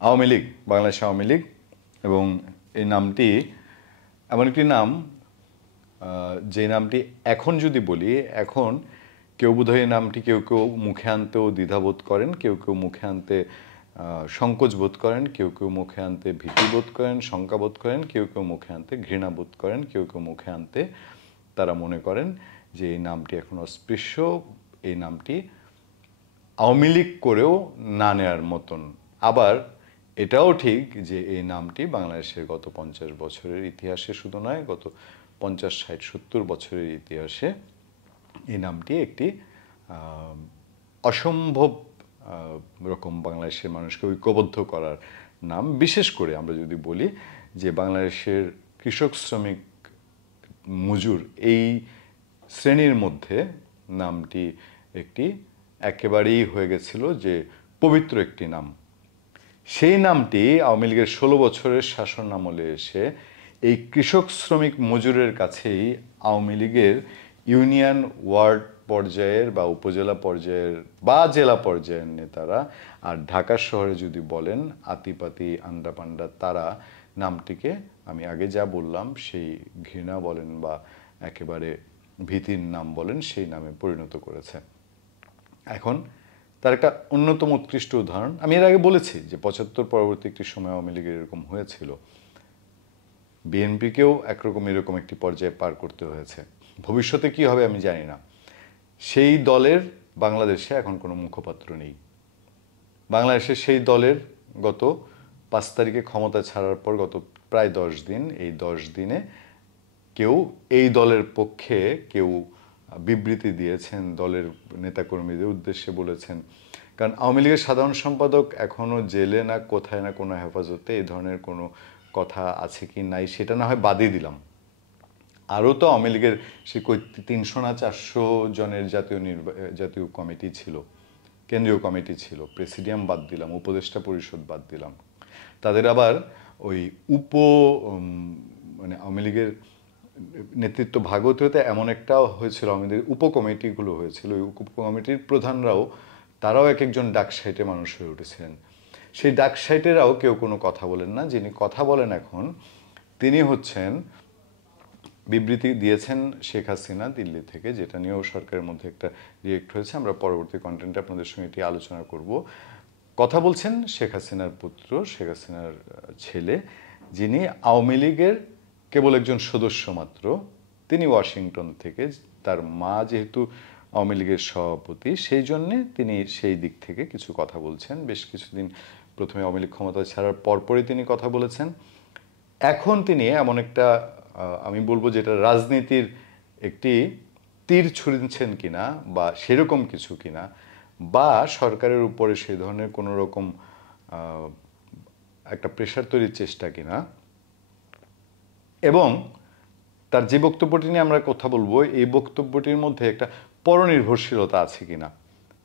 আওয়ামী লীগ, বাংলাদেশ আওয়ামী লীগ। এবং এই নামটি এমন একটি নাম, যে নামটি এখন যদি বলি, এখন কেউ বোধহয় এই নামটি কেউ কেউ মুখে আনতেও দ্বিধাবোধ করেন, কেউ কেউ মুখে আনতে সংকোচ বোধ করেন, কেউ কেউ মুখে আনতে ভীতি বোধ করেন, শঙ্কা বোধ করেন, কেউ কেউ মুখে আনতে ঘৃণা বোধ করেন, কেউ কেউ মুখে আনতে তারা মনে করেন যে এই নামটি এখন অস্পৃশ্য, এই নামটি আওয়ামী লীগ করেও না নেওয়ার মতন। আবার এটাও ঠিক যে এই নামটি বাংলাদেশের গত 50 বছরের ইতিহাসে শুধু নয়, গত 50, 60, 70 বছরের ইতিহাসে এই নামটি একটি অসম্ভব রকম বাংলাদেশের মানুষকে ঐক্যবদ্ধ করার নাম। বিশেষ করে আমরা যদি বলি যে বাংলাদেশের কৃষক, শ্রমিক, মজুর এই শ্রেণীর মধ্যে নামটি একটি একেবারেই হয়ে গেছিল যে পবিত্র একটি নাম। সেই নামটি আওয়ামী লীগের 16 বছরের শাসন আমলে এসে এই কৃষক, শ্রমিক, মজুরের কাছেই আওয়ামী লীগের ইউনিয়ন, ওয়ার্ড পর্যায়ের বা উপজেলা পর্যায়ের বা জেলা পর্যায়ের নেতারা, আর ঢাকা শহরে যদি বলেন আতিপাতি, আন্ডাপান্ডা, তারা নামটিকে, আমি আগে যা বললাম, সেই ঘৃণা বলেন বা একেবারে ভীতির নাম বলেন, সেই নামে পরিণত করেছে। এখন তার একটা অন্যতম উৎকৃষ্ট উদাহরণ, আমি এর আগে বলেছি যে 75 পরবর্তী একটি সময় আওয়ামী লীগের এরকম হয়েছিল, বিএনপিকেও একরকম এরকম একটি পর্যায়ে পার করতে হয়েছে। ভবিষ্যতে কি হবে আমি জানি না। সেই দলের বাংলাদেশে এখন কোনো মুখপাত্র নেই। বাংলাদেশের সেই দলের গত 5 তারিখে ক্ষমতা ছাড়ার পর গত প্রায় 10 দিন, এই 10 দিনে কেউ এই দলের পক্ষে কেউ বিবৃতি দিয়েছেন, দলের নেতাকর্মীদের উদ্দেশ্যে বলেছেন। কারণ আওয়ামী লীগের সাধারণ সম্পাদক এখনও জেলে না কোথায় না কোনো হেফাজতে, এই ধরনের কোনো কথা আছে কি নাই সেটা না হয় বাদই দিলাম। আরও তো আওয়ামী লীগের সে 300 না 400 জনের জাতীয় কমিটি ছিল, কেন্দ্রীয় কমিটি ছিল, প্রেসিডিয়াম বাদ দিলাম, উপদেষ্টা পরিষদ বাদ দিলাম। তাদের আবার ওই মানে আওয়ামী লীগের নেতৃত্ব ভাগ হতে হতে এমন একটা হয়েছিল, আমাদের উপকমিটিগুলো হয়েছিল, ওই উপকমিটির প্রধানরাও তারাও এক একজন ডাকসাইটে মানুষ হয়ে উঠেছিলেন। সেই ডাকসাইটেরাও কেউ কোনো কথা বলেন না। যিনি কথা বলেন এখন, তিনি হচ্ছেন, বিবৃতি দিয়েছেন শেখ হাসিনা দিল্লি থেকে, যেটা নিয়েও সরকারের মধ্যে একটা রিয়েক্ট হয়েছে, আমরা পরবর্তী কন্টেন্টে আপনাদের সঙ্গে এটি আলোচনা করব। কথা বলছেন শেখ হাসিনার পুত্র, শেখ হাসিনার ছেলে, যিনি আওয়ামী লীগের কেবল একজন সদস্য মাত্র। তিনি ওয়াশিংটন থেকে, তার মা যেহেতু আওয়ামী লীগের সভাপতি, সেই জন্যে তিনি সেই দিক থেকে কিছু কথা বলছেন। বেশ কিছুদিন প্রথমে আওয়ামী লীগ ক্ষমতা ছাড়ার পরপরই তিনি কথা বলেছেন। এখন তিনি এমন একটা, আমি বলবো যেটা রাজনীতির একটি তীর ছুঁড়ছেন কিনা বা সেরকম কিছু কিনা, বা সরকারের উপরে সেই ধরনের কোনো রকম একটা প্রেশার তৈরির চেষ্টা কিনা, এবং তার যে বক্তব্যটি নিয়ে আমরা কথা বলবো, এই বক্তব্যটির মধ্যে একটা পরনির্ভরশীলতা আছে কিনা।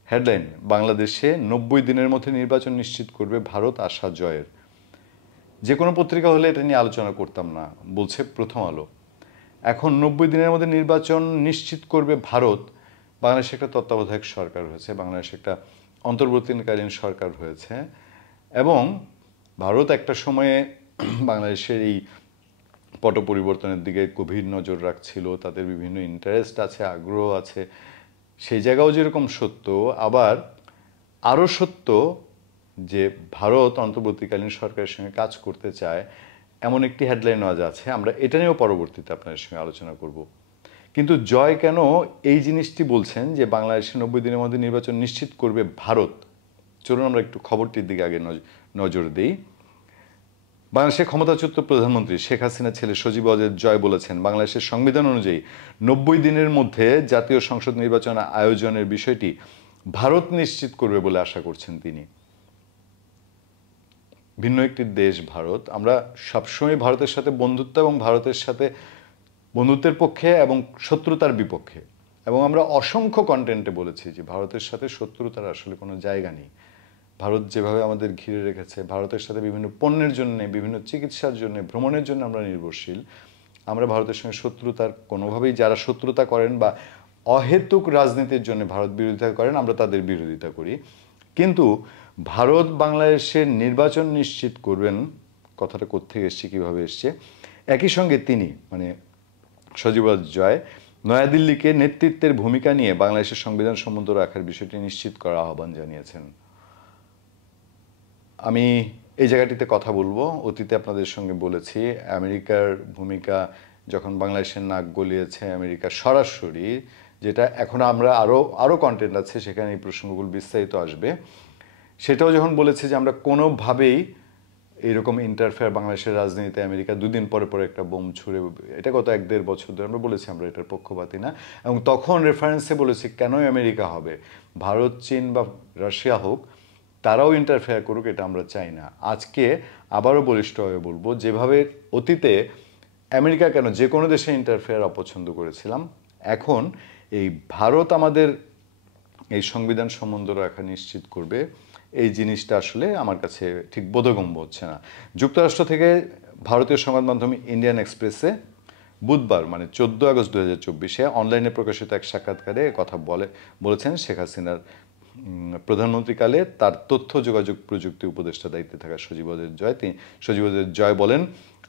হেডলাইন: বাংলাদেশে 90 দিনের মধ্যে নির্বাচন নিশ্চিত করবে ভারত, আশা জয়ের। যে কোনো পত্রিকা হলে এটা নিয়ে আলোচনা করতাম না, বলছে প্রথম আলো। এখন 90 দিনের মধ্যে নির্বাচন নিশ্চিত করবে ভারত। বাংলাদেশে একটা তত্ত্বাবধায়ক সরকার হয়েছে, বাংলাদেশে একটা অন্তর্বর্তীকালীন সরকার হয়েছে, এবং ভারত একটা সময়ে বাংলাদেশের এই পট পরিবর্তনের দিকে গভীর নজর রাখছিল, তাদের বিভিন্ন ইন্টারেস্ট আছে, আগ্রহ আছে। সেই জায়গাও যেরকম সত্য, আবার আরও সত্য যে ভারত অন্তর্বর্তীকালীন সরকারের সঙ্গে কাজ করতে চায়, এমন একটি হেডলাইন আজ আছে। আমরা এটা নিয়েও পরবর্তীতে আপনাদের সঙ্গে আলোচনা করব। কিন্তু জয় কেন এই জিনিসটি বলছেন যে বাংলাদেশে 90 দিনের মধ্যে নির্বাচন নিশ্চিত করবে ভারত? চলুন আমরা একটু খবরটির দিকে আগে নজর দিই। বাংলাদেশের ক্ষমতাচ্যুত প্রধানমন্ত্রী শেখ হাসিনার ছেলে সজীব ওয়াজেদ জয় বলেছেন, বাংলাদেশের সংবিধান অনুযায়ী 90 দিনের মধ্যে জাতীয় সংসদ নির্বাচন আয়োজনের বিষয়টি ভারত নিশ্চিত করবে বলে আশা করছেন তিনি। ভিন্ন একটি দেশ ভারত, আমরা সবসময় ভারতের সাথে বন্ধুত্ব এবং ভারতের সাথে বন্ধুত্বের পক্ষে এবং শত্রুতার বিপক্ষে, এবং আমরা অসংখ্য কন্টেন্টে বলেছি যে ভারতের সাথে শত্রুতার আসলে কোনো জায়গা নেই। ভারত যেভাবে আমাদের ঘিরে রেখেছে, ভারতের সাথে বিভিন্ন পণ্যের জন্য, বিভিন্ন চিকিৎসার জন্য, ভ্রমণের জন্য আমরা নির্ভরশীল। আমরা ভারতের সঙ্গে শত্রুতার কোনোভাবেই, যারা শত্রুতা করেন বা অহেতুক রাজনীতির জন্য ভারত বিরোধিতা করেন, আমরা তাদের বিরোধিতা করি। কিন্তু ভারত বাংলাদেশের নির্বাচন নিশ্চিত করবেন, কথাটা কোত্থেকে এসছে, কীভাবে এসছে। একই সঙ্গে তিনি মানে সজীবরাজ জয় নয়াদিল্লিকে নেতৃত্বের ভূমিকা নিয়ে বাংলাদেশের সংবিধান সম্মত রাখার বিষয়টি নিশ্চিত করার আহ্বান জানিয়েছেন। আমি এই জায়গাটিতে কথা বলবো, অতীতে আপনাদের সঙ্গে বলেছি আমেরিকার ভূমিকা যখন বাংলাদেশের নাক গলিয়েছে আমেরিকা সরাসরি, যেটা এখন আমরা আরও কন্টেন্ট আছে সেখানে এই প্রসঙ্গগুলো বিস্তারিত আসবে, সেটাও যখন বলেছে যে আমরা কোনোভাবেই এরকম ইন্টারফেয়ার বাংলাদেশের রাজনীতিতে আমেরিকা দুদিন পরে পরে একটা বোম ছুড়ে, এটা গত 1-1.5 বছর ধরে আমরা বলেছি আমরা এটার পক্ষপাতী না, এবং তখন রেফারেন্সে বলেছি কেনই আমেরিকা হবে, ভারত চীন বা রাশিয়া হোক তারাও ইন্টারফেয়ার করুক, এটা আমরা চাই না। আজকে আবারও বলিষ্ঠভাবে বলবো, যেভাবে অতীতে আমেরিকা কেন যে কোনো দেশে ইন্টারফেয়ার অপছন্দ করেছিলাম, এখন এই ভারত আমাদের এই সংবিধান সম্বন্ধ রাখা নিশ্চিত করবে, এই জিনিসটা আসলে আমার কাছে ঠিক বোধগম্য হচ্ছে না। যুক্তরাষ্ট্র থেকে ভারতীয় সংবাদ মাধ্যম ইন্ডিয়ান এক্সপ্রেসে বুধবার মানে 14 আগস্ট 2024 অনলাইনে প্রকাশিত এক সাক্ষাৎকারে কথা বলেছেন শেখ হাসিনার প্রধানমন্ত্রীকালে তার তথ্য যোগাযোগ প্রযুক্তি উপদেষ্টা দায়িত্বে থাকা সজীবরাজ জয়। তিনি সজীবরাজ জয় বলেন,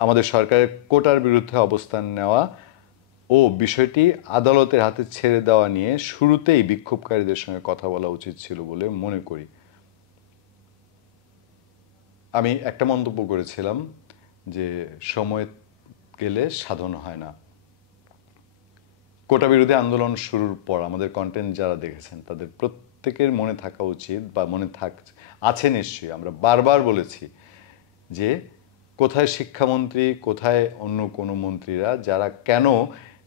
আমাদের সরকারের কোটার বিরুদ্ধে অবস্থান নেওয়া ও বিষয়টি আদালতের হাতে ছেড়ে দেওয়া নিয়ে শুরুতেই বিক্ষোভকারীদের সঙ্গে কথা বলা উচিত ছিল বলে মনে করি। আমি একটা মন্তব্য করেছিলাম যে সময় গেলে সাধন হয় না। কোটা বিরোধী আন্দোলন শুরুর পর আমাদের কন্টেন্ট যারা দেখেছেন তাদের প্রত্যেকের মনে থাকা উচিত বা মনে আছে নিশ্চয়ই, আমরা বারবার বলেছি যে কোথায় শিক্ষামন্ত্রী, কোথায় অন্য কোনো মন্ত্রীরা যারা কেন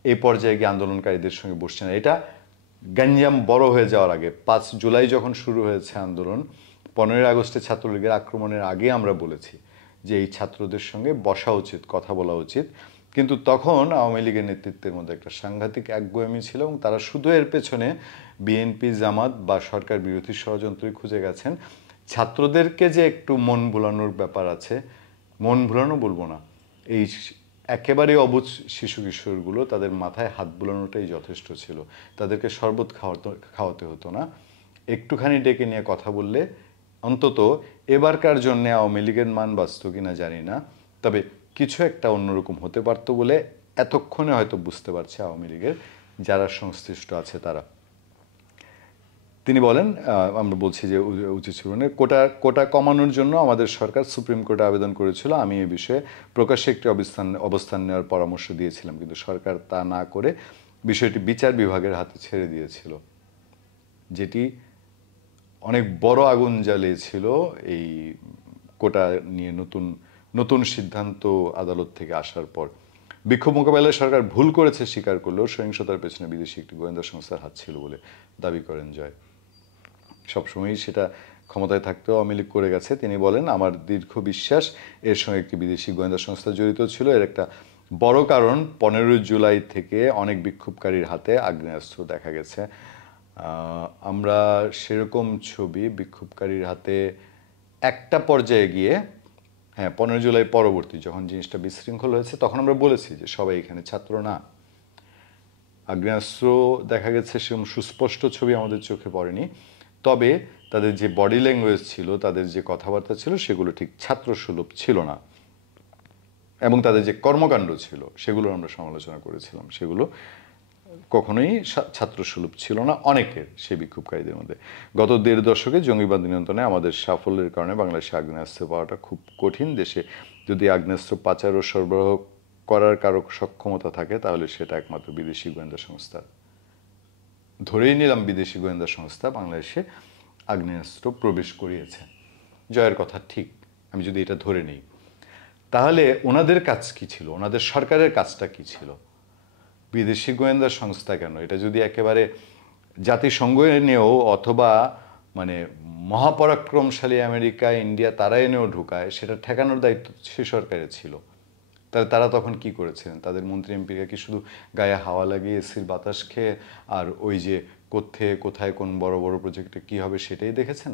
এই পর্যায়ে গিয়ে আন্দোলনকারীদের সঙ্গে বসছে না। এটা গ্যাঞ্জাম বড় হয়ে যাওয়ার আগে 5 জুলাই যখন শুরু হয়েছে আন্দোলন, 15 আগস্টে ছাত্রলীগের আক্রমণের আগে আমরা বলেছি যে এই ছাত্রদের সঙ্গে বসা উচিত, কথা বলা উচিত, কিন্তু তখন আওয়ামী লীগের নেতৃত্বের মধ্যে একটা সাংঘাতিক একগুঁয়েমি ছিল এবং তারা শুধু এর পেছনে বিএনপি জামাত বা সরকার বিরোধী ষড়যন্ত্রই খুঁজে গেছেন। ছাত্রদেরকে যে একটু মন ভোলানোর ব্যাপার আছে, মন ভোলানো বলবো না, এই একেবারে অবুঝ শিশু কিশোরগুলো তাদের মাথায় হাত বুলানোটাই যথেষ্ট ছিল, তাদেরকে শরবত খাওয়াতে হতো না, একটুখানি ডেকে নিয়ে কথা বললে অন্তত এবারকার জন্যে আওয়ামী লীগের মান বাঁচত কিনা জানি না, তবে কিছু একটা অন্যরকম হতে পারতো বলে এতক্ষণে হয়তো বুঝতে পারছে আওয়ামী লীগের যারা সংশ্লিষ্ট আছে তারা। তিনি বলেন, আমরা বলছি যে উচিত ছিল না, কোটা কমানোর জন্য আমাদের সরকার সুপ্রিম কোর্টে আবেদন করেছিল, আমি এই বিষয়ে প্রকাশ্যে একটি অবস্থান নেওয়ার পরামর্শ দিয়েছিলাম, কিন্তু সরকার তা না করে বিষয়টি বিচার বিভাগের হাতে ছেড়ে দিয়েছিল, যেটি অনেক বড় আগুন জ্বালিয়েছিল এই কোটা নিয়ে নতুন সিদ্ধান্ত আদালত থেকে আসার পর। বিক্ষোভ মোকাবেলায় সরকার ভুল করেছে স্বীকার করলেও সহিংসতার পেছনে বিদেশি একটি গোয়েন্দা সংস্থার হাত ছিল বলে দাবি করেন জয়। সবসময়ই সেটা ক্ষমতায় থাকতেও আওয়ামী লীগ করে গেছে। তিনি বলেন, আমার দীর্ঘ বিশ্বাস এর সঙ্গে একটি বিদেশি গোয়েন্দা সংস্থা জড়িত ছিল। এর একটা বড় কারণ 15 জুলাই থেকে অনেক বিক্ষোভকারীর হাতে আগ্নেয়াস্ত্র দেখা গেছে। আমরা সেরকম ছবি বিক্ষোভকারীর হাতে একটা পর্যায়ে গিয়ে, হ্যাঁ 15 জুলাই পরবর্তী যখন জিনিসটা বিশৃঙ্খল হয়েছে তখন আমরা বলেছি যে সবাই এখানে ছাত্র না, আগ্নেয়াস্ত্র দেখা গেছে সেরকম সুস্পষ্ট ছবি আমাদের চোখে পড়েনি, তবে তাদের যে বডি ল্যাঙ্গুয়েজ ছিল, তাদের যে কথাবার্তা ছিল সেগুলো ঠিক ছাত্রসুলভ ছিল না, এবং তাদের যে কর্মকাণ্ড ছিল সেগুলো আমরা সমালোচনা করেছিলাম, সেগুলো কখনোই ছাত্রসুলভ ছিল না অনেকের, সেই বিক্ষোভকারীদের মধ্যে। গত 1.5 দশকে জঙ্গিবাদ নিয়ন্ত্রণে আমাদের সাফল্যের কারণে বাংলাদেশে আগ্নেয়াস্ত্র পাওয়াটা খুব কঠিন। দেশে যদি আগ্নেয়াস্ত্র পাচার ও সরবরাহ করার কারো সক্ষমতা থাকে তাহলে সেটা একমাত্র বিদেশি গোয়েন্দা সংস্থা। ধরেই নিলাম বিদেশি গোয়েন্দা সংস্থা বাংলাদেশে আগ্নেয়াস্ত্র প্রবেশ করিয়েছে, জয়ের কথা ঠিক, আমি যদি এটা ধরে নিই, তাহলে ওনাদের কাজ কি ছিল, ওনাদের সরকারের কাজটা কি ছিল? বিদেশি গোয়েন্দা সংস্থা কেন? এটা যদি একেবারে জাতিসংঘ এনেও অথবা মানে মহাপরাক্রমশালী আমেরিকা ইন্ডিয়া তারা এনেও ঢুকায়, সেটা ঠেকানোর দায়িত্ব সে সরকারের ছিল। তাহলে তারা তখন কি করেছিলেন? তাদের মন্ত্রী এমপিরা কি শুধু গায়ে হাওয়া লাগিয়ে এসির বাতাস খেয়ে আর ওই যে কোথায় কোন বড় বড় প্রজেক্টে কি হবে সেটাই দেখেছেন?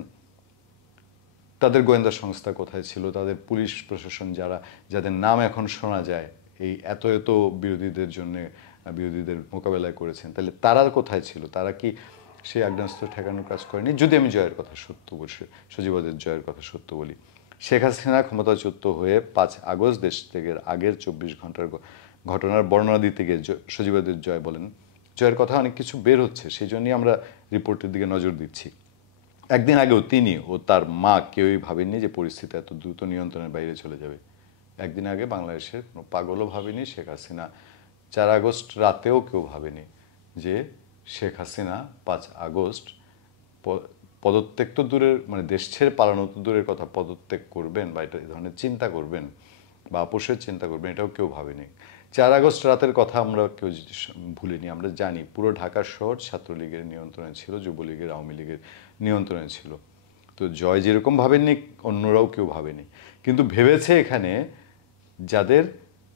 তাদের গোয়েন্দা সংস্থা কোথায় ছিল? তাদের পুলিশ প্রশাসন যাদের নাম এখন শোনা যায় এই এত বিরোধীদের জন্য, বিরোধীদের মোকাবেলায় করেছেন, তাহলে তারা কোথায় ছিল? তারা কি সে আগ্নেয়াস্ত্র ঠেকানোর কাজ করেনি। যদি আমি জয়ের কথা সত্য বলি, সজীবদের জয়ের কথা সত্য বলি, শেখ হাসিনা ক্ষমতাচ্যুত হয়ে 5 আগস্ট দেশ থেকে আগের 24 ঘন্টার ঘটনার বর্ণনা দিতে গিয়ে সজীবদের জয় বলেন, জয়ের কথা অনেক কিছু বের হচ্ছে, সেই জন্যই আমরা রিপোর্টের দিকে নজর দিচ্ছি। একদিন আগেও তিনি ও তার মা কেউই ভাবেননি যে পরিস্থিতি এত দ্রুত নিয়ন্ত্রণের বাইরে চলে যাবে। একদিন আগে বাংলাদেশের কোনো পাগলও ভাবেনি, শেখ হাসিনা 4 আগস্ট রাতেও কেউ ভাবেনি যে শেখ হাসিনা 5 আগস্ট পদত্যাগ তো দূরের, মানে দেশ ছেড়ে পালানো তো দূরের কথা, পদত্যাগ করবেন বা এটা ধরনের চিন্তা করবেন বা আপোষের চিন্তা করবেন, এটাও কেউ ভাবেনি। 4 আগস্ট রাতের কথা আমরা কেউ ভুলিনি। আমরা জানি পুরো ঢাকা শহর ছাত্রলীগের নিয়ন্ত্রণে ছিল, যুবলীগের, আওয়ামী লীগের নিয়ন্ত্রণে ছিল। তো জয় যেরকম ভাবেননি, অন্যরাও কেউ ভাবেনি। কিন্তু ভেবেছে এখানে যাদের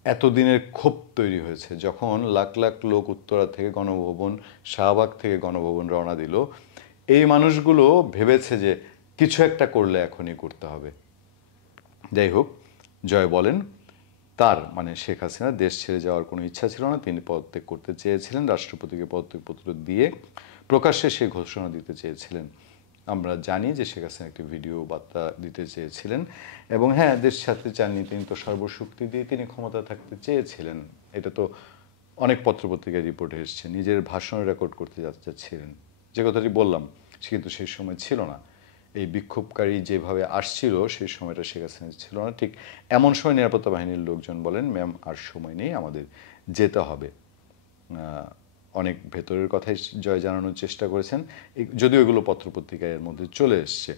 এতদিনের ক্ষোভ তৈরি হয়েছে, যখন লাখ লাখ লোক উত্তরা থেকে গণভবন, শাহবাগ থেকে গণভবন রওনা দিল, এই মানুষগুলো ভেবেছে যে কিছু একটা করলে এখনই করতে হবে। যাই হোক, জয় বলেন তার মানে শেখ হাসিনা দেশ ছেড়ে যাওয়ার কোনো ইচ্ছা ছিল না, তিনি পদত্যাগ করতে চেয়েছিলেন, রাষ্ট্রপতিকে পদত্যাগপত্র দিয়ে প্রকাশ্যে সে ঘোষণা দিতে চেয়েছিলেন। আমরা জানি যে শেখ হাসিনা একটি ভিডিও বার্তা দিতে চেয়েছিলেন এবং হ্যাঁ, দেশ ছাড়তে চাননি, তিনি তো সর্বশক্তি দিয়ে তিনি ক্ষমতা থাকতে চেয়েছিলেন। এটা তো অনেক পত্রপত্রিকায় রিপোর্টে এসেছে। নিজের ভাষণ রেকর্ড করতে যাচ্ছিলেন, যে কথাটি বললাম, সে কিন্তু সেই সময় ছিল না। এই বিক্ষোভকারী যেভাবে আসছিল সেই সময়টা শেখ হাসিনা ছিল না। ঠিক এমন সময় নিরাপত্তা বাহিনীর লোকজন বলেন, ম্যাম আর সময় নেই, আমাদের যেতে হবে। অনেক ভেতরের কথাই জয় জানানোর চেষ্টা করেছেন, যদিও এগুলো পত্রপত্রিকায় এর মধ্যে চলে এসছে।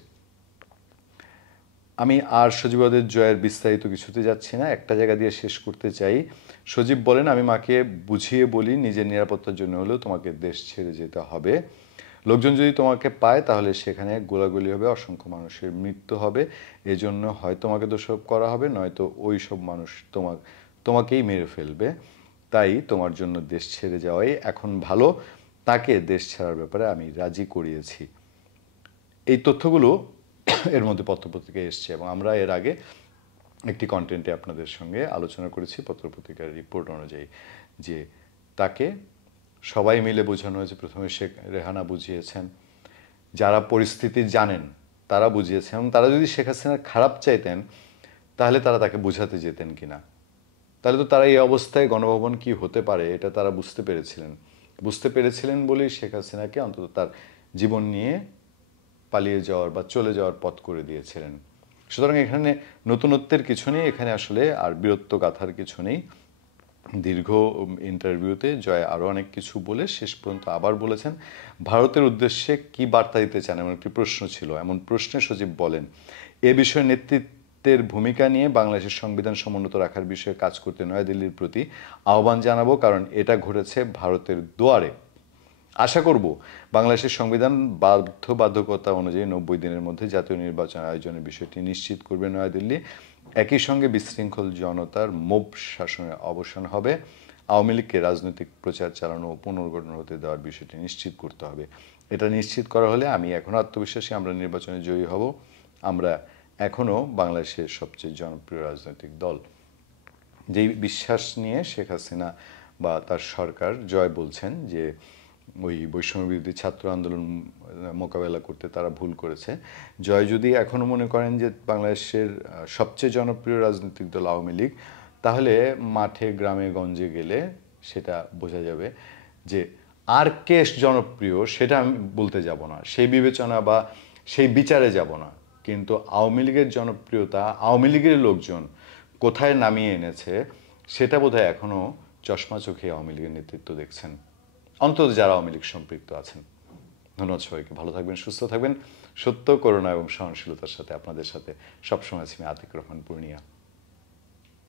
আমি আর সজীবদের জয়ের বিস্তারিত কিছুতে যাচ্ছি না, একটা জায়গা দিয়ে শেষ করতে চাই। সজীব বলেন, আমি মাকে বুঝিয়ে বলি নিজের নিরাপত্তার জন্য হলেও তোমাকে দেশ ছেড়ে যেতে হবে। লোকজন যদি তোমাকে পায় তাহলে সেখানে গোলাগুলি হবে, অসংখ্য মানুষের মৃত্যু হবে, এজন্য হয় তোমাকে দোষারোপ করা হবে, নয়তো ওই সব মানুষ তোমাকেই মেরে ফেলবে। তাই তোমার জন্য দেশ ছেড়ে যাওয়াই এখন ভালো। তাকে দেশ ছাড়ার ব্যাপারে আমি রাজি করিয়েছি। এই তথ্যগুলো এর মধ্যে পত্রপত্রিকায় এসছে এবং আমরা এর আগে একটি কন্টেন্টে আপনাদের সঙ্গে আলোচনা করেছি পত্রপত্রিকার রিপোর্ট অনুযায়ী, যে তাকে সবাই মিলে বোঝানো হয়েছে। প্রথমে শেখ রেহানা বুঝিয়েছেন, যারা পরিস্থিতি জানেন তারা বুঝিয়েছেন, এবং তারা যদি শেখ হাসিনার খারাপ চাইতেন তাহলে তারা তাকে বোঝাতে যেতেন কিনা, তাহলে তো তারা এই অবস্থায় গণভবন কি হতে পারে এটা তারা বুঝতে পেরেছিলেন বলেই শেখ হাসিনাকে অন্তত তার জীবন নিয়ে পালিয়ে যাওয়ার বা চলে যাওয়ার পথ করে দিয়েছিলেন। সুতরাং এখানে নতুনত্বের কিছু নেই, এখানে আসলে আর বীরত্ব গাথার কিছু নেই। দীর্ঘ ইন্টারভিউতে জয় আরও অনেক কিছু বলে শেষ পর্যন্ত আবার বলেছেন ভারতের উদ্দেশ্যে কি বার্তা দিতে চান, এমন একটি প্রশ্ন ছিল। এমন প্রশ্নে সজীব বলেন, এ বিষয়ে নেতৃত্বের ভূমিকা নিয়ে বাংলাদেশের সংবিধান সমুন্নত রাখার বিষয়ে কাজ করতে নয়াদিল্লির প্রতি আহ্বান জানাবো, কারণ এটা ঘটেছে ভারতের দুয়ারে। আশা করব বাংলাদেশের সংবিধান বাধ্যবাধকতা অনুযায়ী 90 দিনের মধ্যে জাতীয় নির্বাচন আয়োজনের বিষয়টি নিশ্চিত করবে নয়াদিল্লি। একই সঙ্গে বিশৃঙ্খল জনতার মোব শাসনের অবসান হবে। আওয়ামী লীগকে রাজনৈতিক প্রচার চালানো ও পুনর্গঠন হতে দেওয়ার বিষয়টি নিশ্চিত করতে হবে। এটা নিশ্চিত করা হলে আমি এখনও আত্মবিশ্বাসী আমরা নির্বাচনে জয়ী হব। আমরা এখনও বাংলাদেশের সবচেয়ে জনপ্রিয় রাজনৈতিক দল। যেই বিশ্বাস নিয়ে শেখ হাসিনা বা তার সরকার জয় বলছেন যে ওই বৈষম্য বিরোধী ছাত্র আন্দোলন মোকাবেলা করতে তারা ভুল করেছে, জয় যদি এখনও মনে করেন যে বাংলাদেশের সবচেয়ে জনপ্রিয় রাজনৈতিক দল আওয়ামী লীগ, তাহলে মাঠে গ্রামে গঞ্জে গেলে সেটা বোঝা যাবে যে আর কে জনপ্রিয় সেটা আমি বলতে যাব না, সেই বিবেচনা বা সেই বিচারে যাব না, কিন্তু আওয়ামী লীগের জনপ্রিয়তা, আওয়ামী লীগের লোকজন কোথায় নামিয়ে এনেছে সেটা বোধহয় এখনও চশমা চোখে আওয়ামী লীগের নেতৃত্ব দেখছেন, অন্তত যারা আওয়ামী লীগ সম্পৃক্ত আছেন। ধন্যবাদ সবাইকে, ভালো থাকবেন, সুস্থ থাকবেন। সত্য, করুণা এবং সহনশীলতার সাথে আপনাদের সাথে সবসময় আছি আমি আতিক রহমান পূর্ণিয়া।